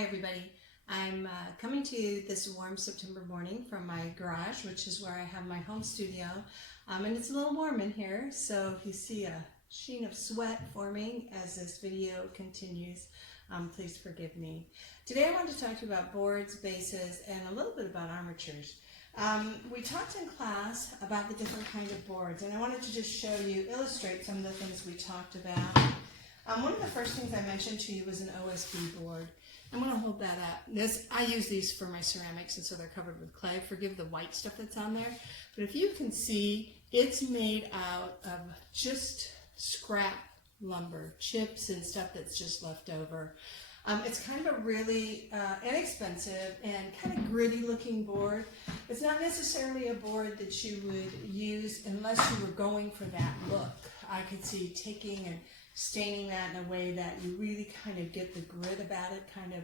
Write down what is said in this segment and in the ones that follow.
Hi everybody. I'm coming to you this warm September morning from my garage, which is where I have my home studio. And it's a little warm in here, so if you see a sheen of sweat forming as this video continues, please forgive me. Today I want to talk to you about boards, bases, and a little bit about armatures. We talked in class about the different kind of boards, and I wanted to just show you, illustrate some of the things we talked about. One of the first things I mentioned to you was an OSB board. I'm going to hold that up. I use these for my ceramics, and so they're covered with clay. Forgive the white stuff that's on there. But if you can see, it's made out of just scrap lumber, chips and stuff that's just left over. It's kind of a really inexpensive and kind of gritty looking board. It's not necessarily a board that you would use unless you were going for that look. I could see taking and staining that in a way that you really kind of get the grit about it, kind of,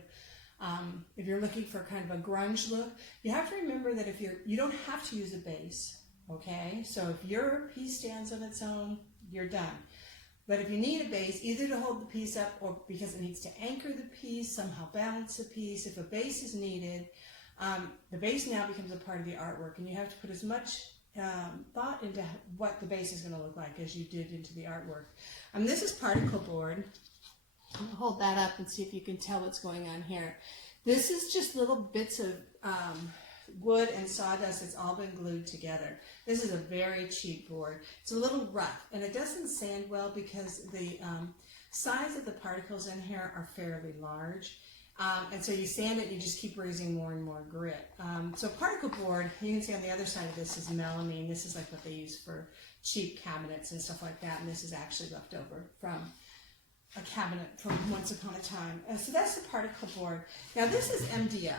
if you're looking for kind of a grunge look. You have to remember that you don't have to use a base, okay? So if your piece stands on its own, you're done. But if you need a base, either to hold the piece up or because it needs to anchor the piece, somehow balance the piece, if a base is needed, the base now becomes a part of the artwork, and you have to put as much thought into what the base is going to look like as you did into the artwork. This is particle board. I'll hold that up and see if you can tell what's going on here. This is just little bits of wood and sawdust that's all been glued together. This is a very cheap board. It's a little rough, and it doesn't sand well because the size of the particles in here are fairly large. And so you sand it, you just keep raising more and more grit. So particle board, you can see on the other side of this is melamine. This is like what they use for cheap cabinets and stuff like that. And this is actually left over from a cabinet from once upon a time. So that's the particle board. Now this is MDF.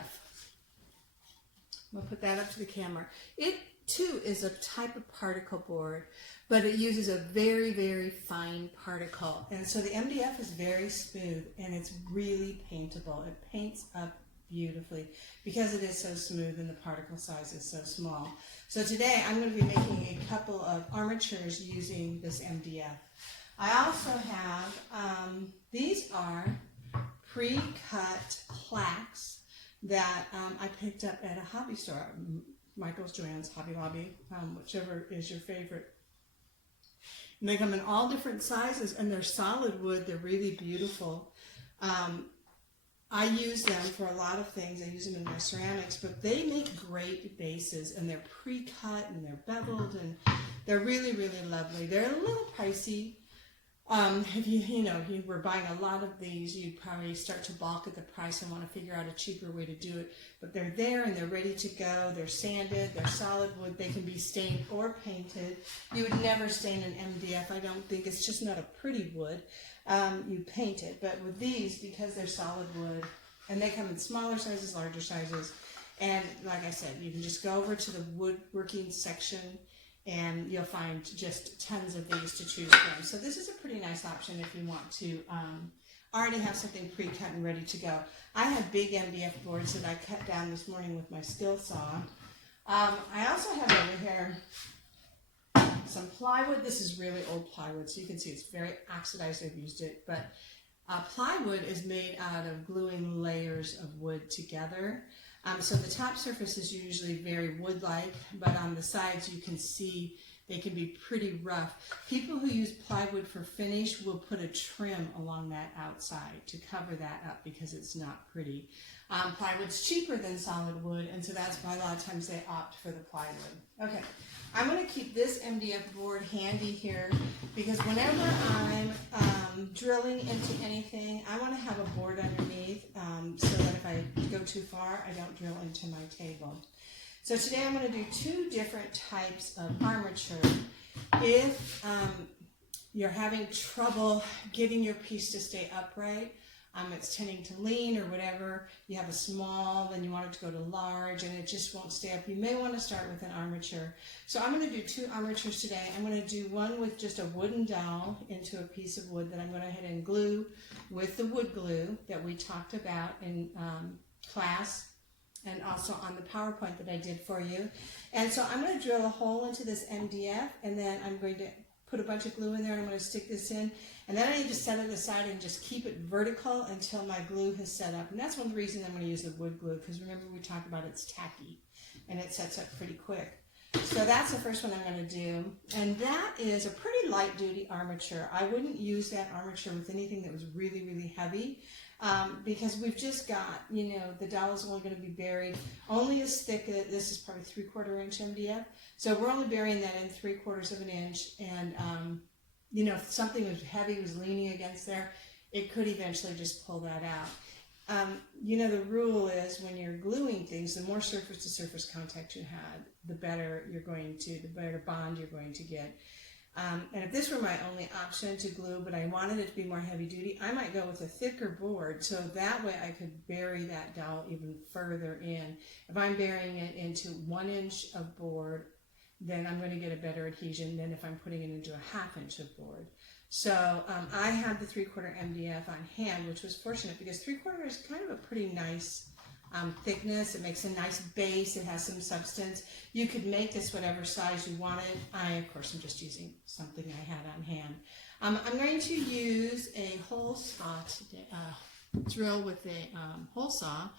We'll put that up to the camera. It too is a type of particle board, but it uses a very, very fine particle. And so the MDF is very smooth and it's really paintable. It paints up beautifully because it is so smooth and the particle size is so small. So today I'm going to be making a couple of armatures using this MDF. I also have, these are pre-cut plaques that I picked up at a hobby store. Michael's, Joann's, Hobby Lobby, whichever is your favorite. And they come in all different sizes, and they're solid wood. They're really beautiful. I use them for a lot of things. I use them in my ceramics, but they make great bases, and they're pre-cut, and they're beveled, and they're really, really lovely. They're a little pricey. If you were buying a lot of these, you'd probably start to balk at the price and want to figure out a cheaper way to do it. But they're there and they're ready to go. They're sanded, they're solid wood, they can be stained or painted. You would never stain an MDF, I don't think. It's just not a pretty wood. You paint it. But with these, because they're solid wood, and they come in smaller sizes, larger sizes, and like I said, you can just go over to the woodworking section and you'll find just tons of these to choose from. So this is a pretty nice option if you want to already have something pre-cut and ready to go. I have big MDF boards that I cut down this morning with my skill saw. I also have over here some plywood. This is really old plywood, so you can see it's very oxidized. I've used it, but plywood is made out of gluing layers of wood together. So the top surface is usually very wood-like, but on the sides you can see they can be pretty rough. People who use plywood for finish will put a trim along that outside to cover that up because it's not pretty. Plywood's cheaper than solid wood, and so that's why a lot of times they opt for the plywood. Okay, I'm going to keep this MDF board handy here because whenever I'm drilling into anything, I want to have a board underneath so that if I go too far, I don't drill into my table. So today I'm going to do two different types of armature. If you're having trouble getting your piece to stay upright, it's tending to lean or whatever, you have a small, then you want it to go to large, and it just won't stay up, you may want to start with an armature. So I'm going to do two armatures today. I'm going to do one with just a wooden dowel into a piece of wood that I'm going to head and glue with the wood glue that we talked about in class and also on the PowerPoint that I did for you. And so I'm going to drill a hole into this MDF, and then I'm going to put a bunch of glue in there and I'm going to stick this in. And then I need to set it aside and just keep it vertical until my glue has set up. And that's one of the reasons I'm going to use the wood glue, because remember we talked about it's tacky and it sets up pretty quick. So that's the first one I'm going to do. And that is a pretty light duty armature. I wouldn't use that armature with anything that was really, really heavy. Because we've just got, you know, the dowel is only going to be buried only as thick. This is probably 3/4 inch MDF. So we're only burying that in 3/4 inch. And, you know, if something was heavy, was leaning against there, it could eventually just pull that out. You know, the rule is when you're gluing things, the more surface to surface contact you had, the better bond you're going to get. And if this were my only option to glue, but I wanted it to be more heavy duty, I might go with a thicker board, so that way I could bury that dowel even further in. If I'm burying it into 1 inch of board, then I'm going to get a better adhesion than if I'm putting it into a 1/2 inch of board. So I had the 3/4 MDF on hand, which was fortunate because 3/4 is kind of a pretty nice thickness. It makes a nice base. It has some substance. You could make this whatever size you wanted. Of course, I'm just using something I had on hand. I'm going to use a hole saw today, drill with a hole saw,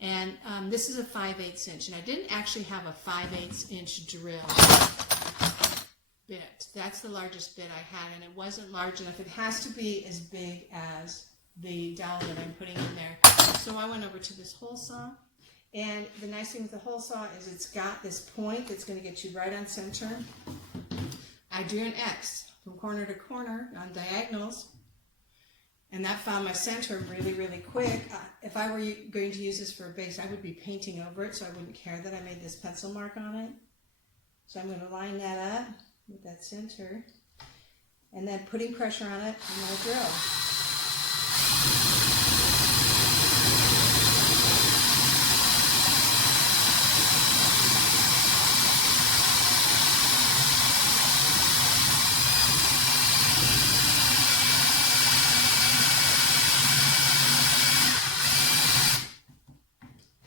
and this is a 5/8 inch, and I didn't actually have a 5/8 inch drill bit. That's the largest bit I had, and it wasn't large enough. It has to be as big as the dowel that I'm putting in there. So I went over to this hole saw, and the nice thing with the hole saw is it's got this point that's going to get you right on center. I drew an X from corner to corner on diagonals, and that found my center really, really quick. If I were going to use this for a base, I would be painting over it, so I wouldn't care that I made this pencil mark on it. So I'm going to line that up with that center, and then putting pressure on it, I'm going to drill.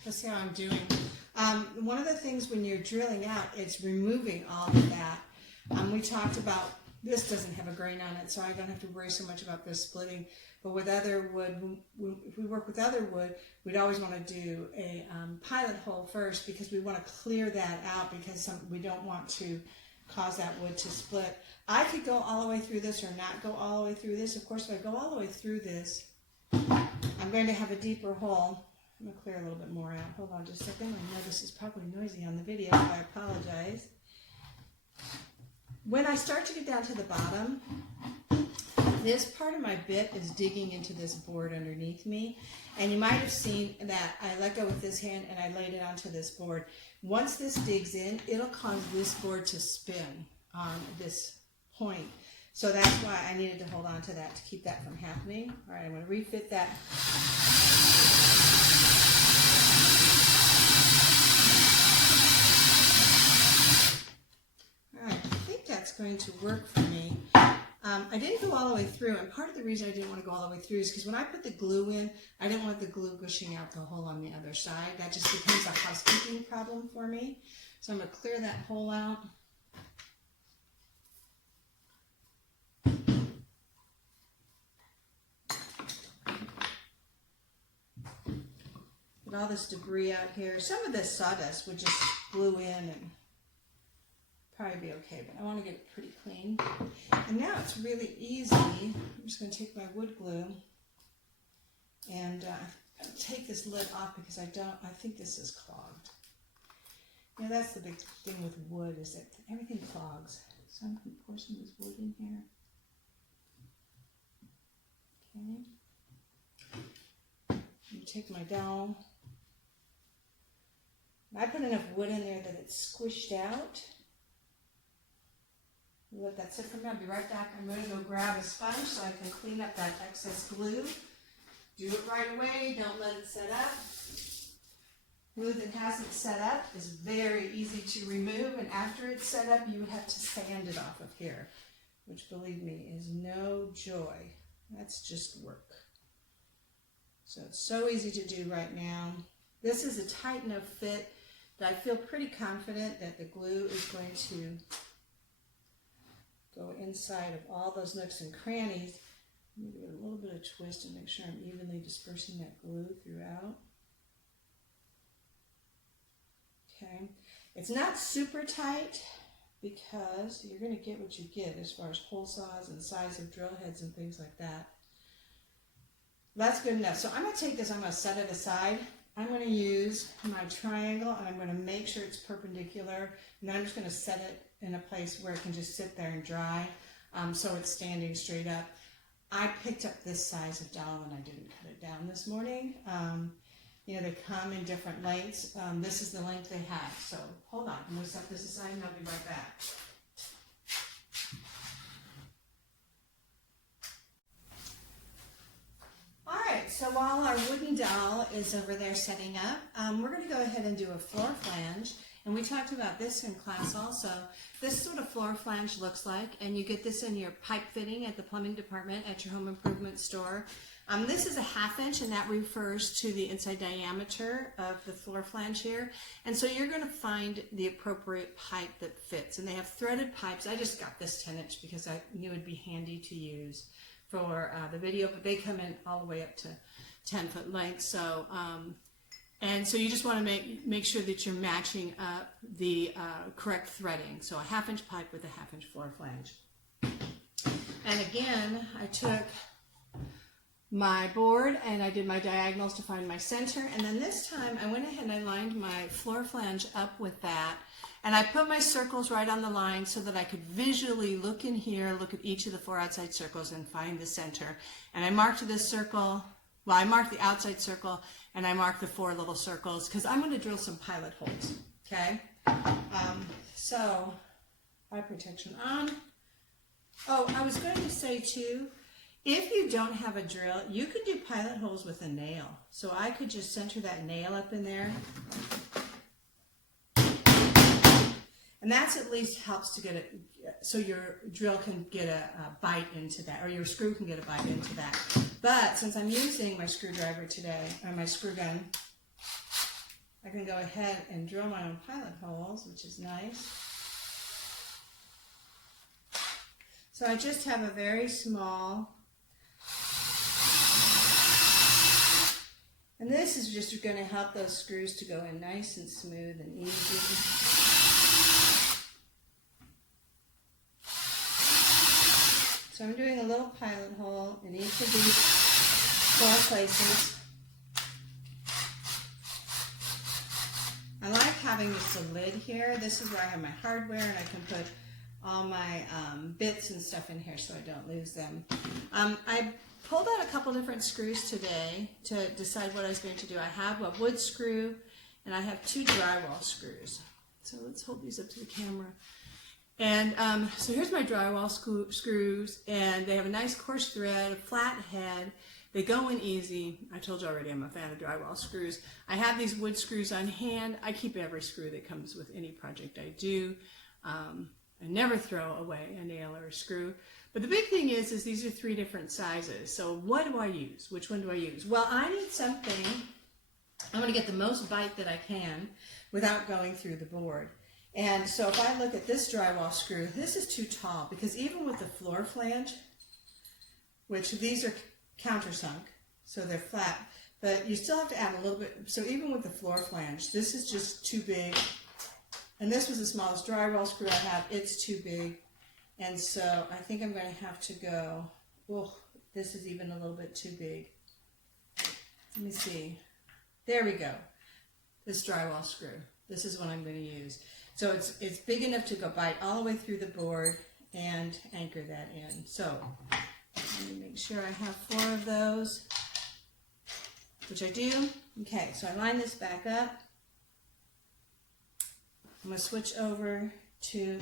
Let's see how I'm doing. One of the things when you're drilling out, it's removing all of that. We talked about this doesn't have a grain on it, so I don't have to worry so much about this splitting. But with other wood, if we work with other wood, we'd always want to do a pilot hole first because we want to clear that out because we don't want to cause that wood to split. I could go all the way through this or not go all the way through this. Of course, if I go all the way through this, I'm going to have a deeper hole. I'm going to clear a little bit more out. Hold on just a second. I know this is probably noisy on the video, so I apologize. When I start to get down to the bottom, this part of my bit is digging into this board underneath me. And you might have seen that I let go with this hand and I laid it onto this board. Once this digs in, it'll cause this board to spin on this point. So that's why I needed to hold on to that to keep that from happening. All right, I'm going to refit that. Going to work for me. I didn't go all the way through, and part of the reason I didn't want to go all the way through is because when I put the glue in, I didn't want the glue gushing out the hole on the other side. That just becomes a housekeeping problem for me. So I'm going to clear that hole out. Put all this debris out here. Some of this sawdust would just glue in and probably be okay, but I want to get it pretty clean. And now it's really easy. I'm just going to take my wood glue and take this lid off because I think this is clogged. You know, that's the big thing with wood is that everything clogs. So I'm going to pour some of this wood in here. Okay. I'm take my dowel. I put enough wood in there that it's squished out. Let that sit for me. I'll be right back. I'm going to go grab a sponge so I can clean up that excess glue. Do it right away. Don't let it set up. Glue that hasn't set up is very easy to remove, and after it's set up, you have to sand it off of here, which, believe me, is no joy. That's just work. So it's so easy to do right now. This is a tight enough fit that I feel pretty confident that the glue is going to go inside of all those nooks and crannies. I'm going to give it a little bit of twist and make sure I'm evenly dispersing that glue throughout. Okay, it's not super tight because you're going to get what you get as far as hole saws and size of drill heads and things like that. That's good enough. So I'm going to take this, I'm going to set it aside. I'm going to use my triangle and I'm going to make sure it's perpendicular. And then I'm just going to set it in a place where it can just sit there and dry, so it's standing straight up. I picked up this size of dowel and I didn't cut it down this morning. You know, they come in different lengths. This is the length they have. So hold on, I'm going to set this aside and I'll be right back. All right, so while our wooden dowel is over there setting up, we're going to go ahead and do a floor flange. And we talked about this in class also. This is what a floor flange looks like, and you get this in your pipe fitting at the plumbing department at your home improvement store. This is a 1/2 inch, and that refers to the inside diameter of the floor flange here. And so you're going to find the appropriate pipe that fits. And they have threaded pipes. I just got this 10 inch because I knew it would be handy to use for the video, but they come in all the way up to 10-foot length. So, and so you just want to make sure that you're matching up the correct threading. So a 1/2 inch pipe with a 1/2 inch floor flange. And again, I took my board and I did my diagonals to find my center. And then this time I went ahead and I lined my floor flange up with that. And I put my circles right on the line so that I could visually look in here, look at each of the 4 outside circles and find the center. And I marked this circle. Well, I marked the outside circle and I marked the 4 little circles because I'm going to drill some pilot holes, okay? So, eye protection on. Oh, I was going to say too, if you don't have a drill, you could do pilot holes with a nail. So I could just center that nail up in there. And that's at least helps to get it, so your drill can get a bite into that, or your screw can get a bite into that. But since I'm using my screwdriver today, or my screw gun, I can go ahead and drill my own pilot holes, which is nice. So I just have a very small, and this is just going to help those screws to go in nice and smooth and easy. So I'm doing a little pilot hole in each of these 4 places. I like having just a lid here. This is where I have my hardware and I can put all my bits and stuff in here so I don't lose them. I pulled out a couple different screws today to decide what I was going to do. I have a wood screw and I have 2 drywall screws. So let's hold these up to the camera. And so here's my drywall screws, and they have a nice coarse thread, a flat head. They go in easy. I told you already I'm a fan of drywall screws. I have these wood screws on hand. I keep every screw that comes with any project I do. I never throw away a nail or a screw. But the big thing is these are 3 different sizes. So what do I use? Which one do I use? Well, I need something. I'm going to get the most bite that I can without going through the board. And so if I look at this drywall screw, this is too tall because even with the floor flange, which these are countersunk, so they're flat, but you still have to add a little bit. So even with the floor flange, this is just too big. And this was the smallest drywall screw I have. It's too big. And so I think I'm going to have to go, oh, this is even a little bit too big. Let me see. There we go. This drywall screw. This is what I'm going to use. So it's big enough to go bite all the way through the board and anchor that in. So let me make sure I have 4 of those, which I do. Okay, so I line this back up. I'm going to switch over to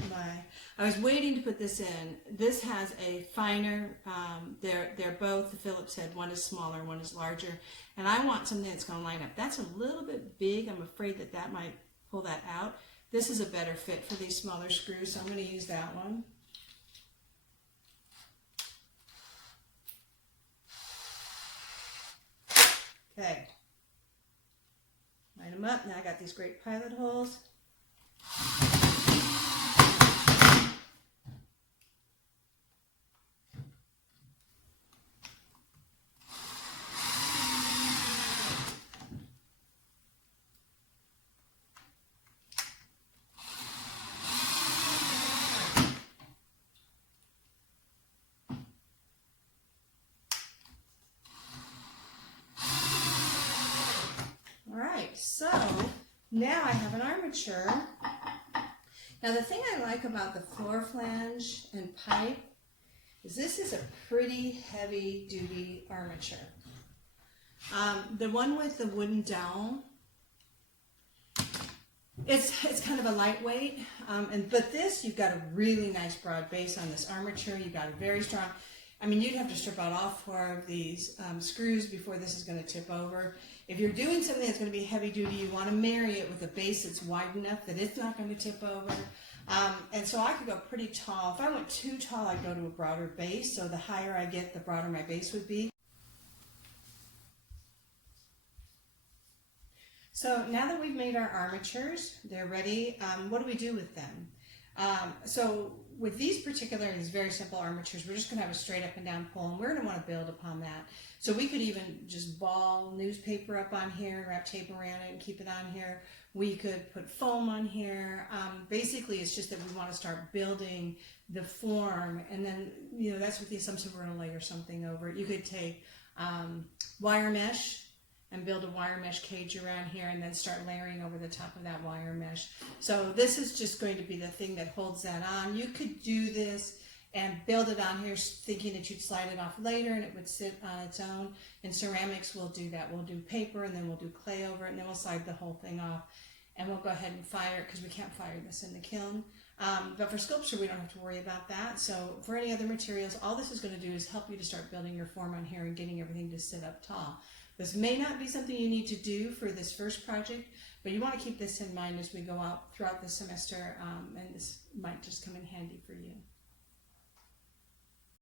I was waiting to put this in. This has a finer, they're both the Phillips head. One is smaller, one is larger. And I want something that's going to line up. That's a little bit big. I'm afraid that might pull that out. This is a better fit for these smaller screws, so I'm going to use that one. Okay. Line them up. Now I got these great pilot holes. right, so now I have an armature. Now the thing I like about the floor flange and pipe is this is a pretty heavy duty armature. The one with the wooden dowel, it's kind of a lightweight, but this, you've got a really nice broad base on this armature. You've got a very strong, I mean, you'd have to strip out all 4 of these screws before this is going to tip over. If you're doing something that's going to be heavy duty, you want to marry it with a base that's wide enough that it's not going to tip over. And so I could go pretty tall. If I went too tall, I'd go to a broader base. So the higher I get, the broader my base would be. So now that we've made our armatures, they're ready. What do we do with them? So with these particular, these very simple armatures, we're just going to have a straight up and down pull, and we're going to want to build upon that. So we could even just ball newspaper up on here, wrap tape around it and keep it on here. We could put foam on here. Basically, it's just that we want to start building the form, and then, you know, that's with the assumption we're going to layer something over it. You could take wire mesh and build a wire mesh cage around here and then start layering over the top of that wire mesh. So this is just going to be the thing that holds that on. You could do this and build it on here thinking that you'd slide it off later and it would sit on its own. In ceramics, we'll do that. We'll do paper and then we'll do clay over it and then we'll slide the whole thing off. And we'll go ahead and fire it because we can't fire this in the kiln. But for sculpture, we don't have to worry about that. So for any other materials, all this is going to do is help you to start building your form on here and getting everything to sit up tall. This may not be something you need to do for this first project, but you want to keep this in mind as we go out throughout the semester, and this might just come in handy for you.